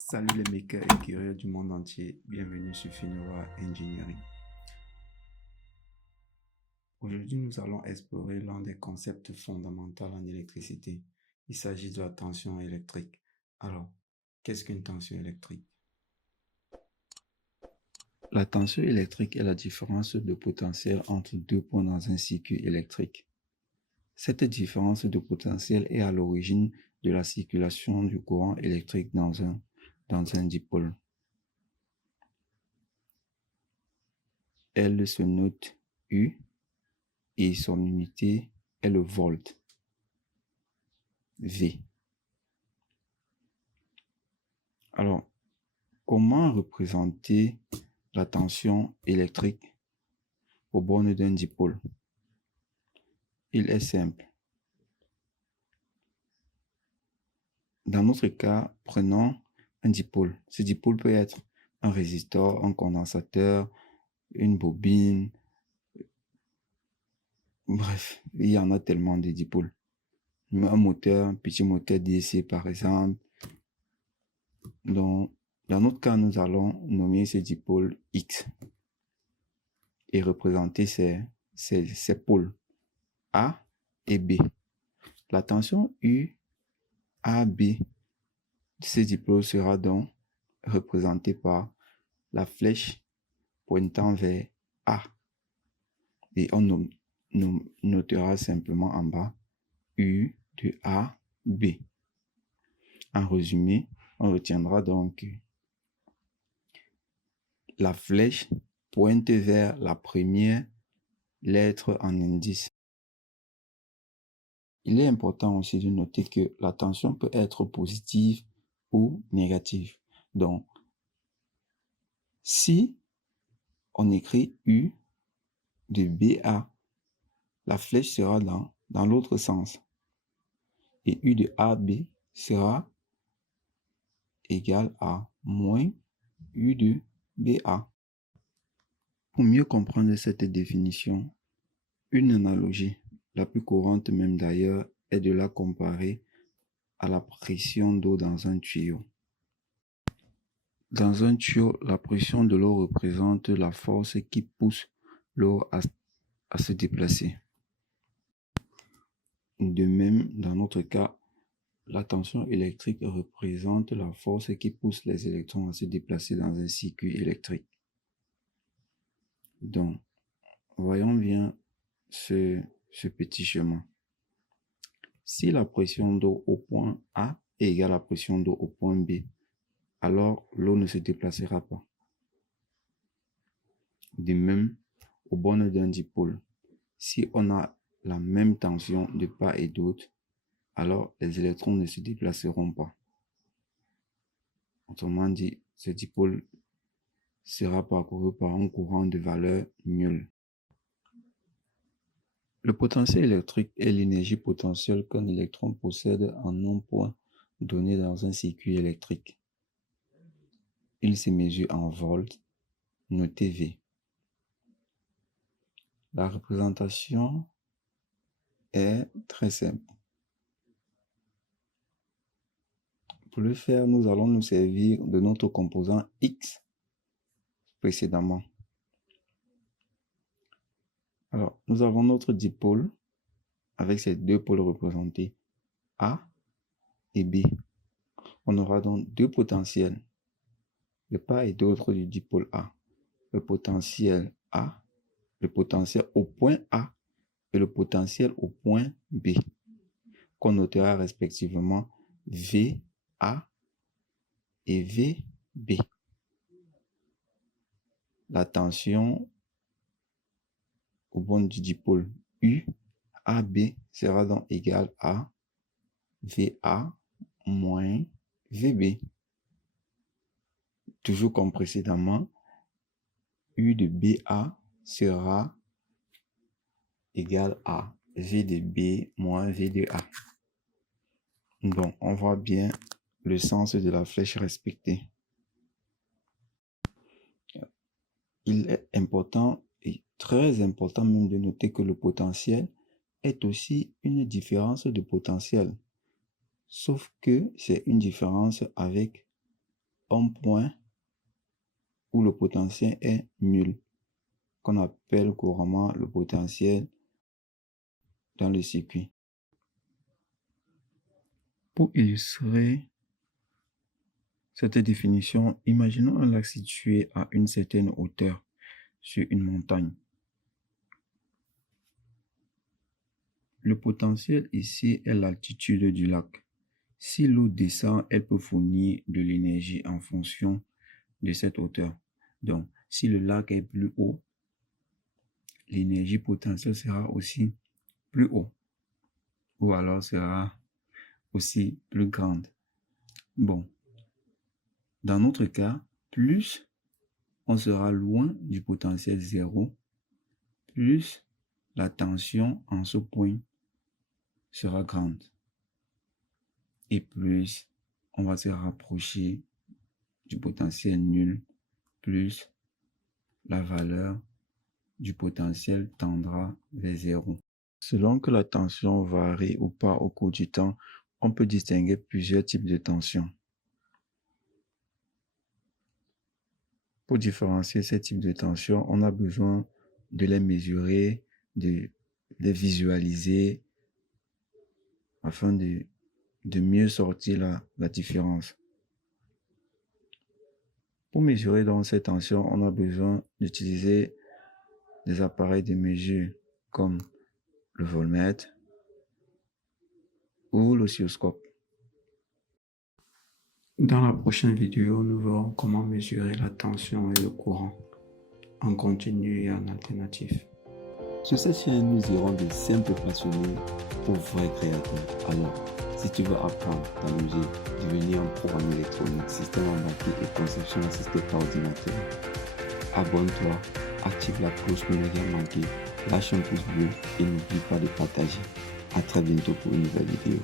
Salut les makers et curieux du monde entier, bienvenue sur Finova Engineering. Aujourd'hui, nous allons explorer l'un des concepts fondamentaux en électricité. Il s'agit de la tension électrique. Alors, qu'est-ce qu'une tension électrique? La tension électrique est la différence de potentiel entre deux points dans un circuit électrique. Cette différence de potentiel est à l'origine de la circulation du courant électrique dans un dipôle. Elle se note U et son unité est le volt, V. Alors, comment représenter la tension électrique aux bornes d'un dipôle? Il est simple. Dans notre cas, prenons un dipôle. Ce dipôle peut être un résistor, un condensateur, une bobine. Bref, il y en a tellement de dipôles. Un moteur, un petit moteur DC par exemple. Donc, dans notre cas, nous allons nommer ce dipôle X et représenter ces pôles A et B. La tension UAB de ce dipôle sera donc représentée par la flèche pointant vers A. Et on notera simplement en bas U de AB. En résumé, on retiendra donc la flèche pointe vers la première lettre en indice. Il est important aussi de noter que la tension peut être positive ou négative. Donc, si on écrit U de BA, la flèche sera dans l'autre sens. Et U de AB sera égal à moins U de BA. Pour mieux comprendre cette définition, une analogie, la plus courante même d'ailleurs, est de la comparer à la pression d'eau dans un tuyau. Dans un tuyau, la pression de l'eau représente la force qui pousse l'eau à se déplacer. De même, dans notre cas, la tension électrique représente la force qui pousse les électrons à se déplacer dans un circuit électrique. Donc, voyons bien ce petit chemin. Si la pression d'eau au point A est égale à la pression d'eau au point B, alors l'eau ne se déplacera pas. De même, aux bornes d'un dipôle, si on a la même tension de part et d'autre, alors les électrons ne se déplaceront pas. Autrement dit, ce dipôle sera parcouru par un courant de valeur nulle. Le potentiel électrique est l'énergie potentielle qu'un électron possède en un point donné dans un circuit électrique. Il se mesure en volts, noté V. La représentation est très simple. Pour le faire, nous allons nous servir de notre composant X précédemment. Alors, nous avons notre dipôle avec ces deux pôles représentés, A et B. On aura donc deux potentiels de part et d'autre du dipôle A. Le potentiel A, le potentiel au point A et le potentiel au point B, qu'on notera respectivement VA et VB. La tension au bornes du dipôle UAB sera donc égale à VA moins VB. Toujours comme précédemment, U de BA sera égal à V de B moins V de A. Donc, on voit bien le sens de la flèche respectée. Il est important et très important même de noter que le potentiel est aussi une différence de potentiel. Sauf que c'est une différence avec un point où le potentiel est nul, qu'on appelle couramment le potentiel dans le circuit. Pour illustrer cette définition, imaginons un lac situé à une certaine hauteur sur une montagne. Le potentiel ici est l'altitude du lac. Si l'eau descend, elle peut fournir de l'énergie en fonction de cette hauteur. Donc, si le lac est plus haut, l'énergie potentielle sera aussi plus haut, ou alors sera aussi plus grande. Bon, dans notre cas, plus on sera loin du potentiel zéro, plus la tension en ce point sera grande. Et plus on va se rapprocher du potentiel nul, plus la valeur du potentiel tendra vers zéro. Selon que la tension varie ou pas au cours du temps, on peut distinguer plusieurs types de tensions. Pour différencier ces types de tensions, on a besoin de les mesurer, de les visualiser afin de mieux sortir la différence. Pour mesurer donc ces tensions, on a besoin d'utiliser des appareils de mesure comme le voltmètre ou l'oscilloscope. Dans la prochaine vidéo, nous verrons comment mesurer la tension et le courant en continu et en alternatif. Sur cette chaîne, nous irons de simples passionnés aux vrais créateurs. Alors, si tu veux apprendre, t'amuser, devenir un pro en électronique, système embarqué et conception assistée par ordinateur, abonne-toi, active la cloche pour ne rien manquer, lâche un pouce bleu et n'oublie pas de partager. À très bientôt pour une nouvelle vidéo.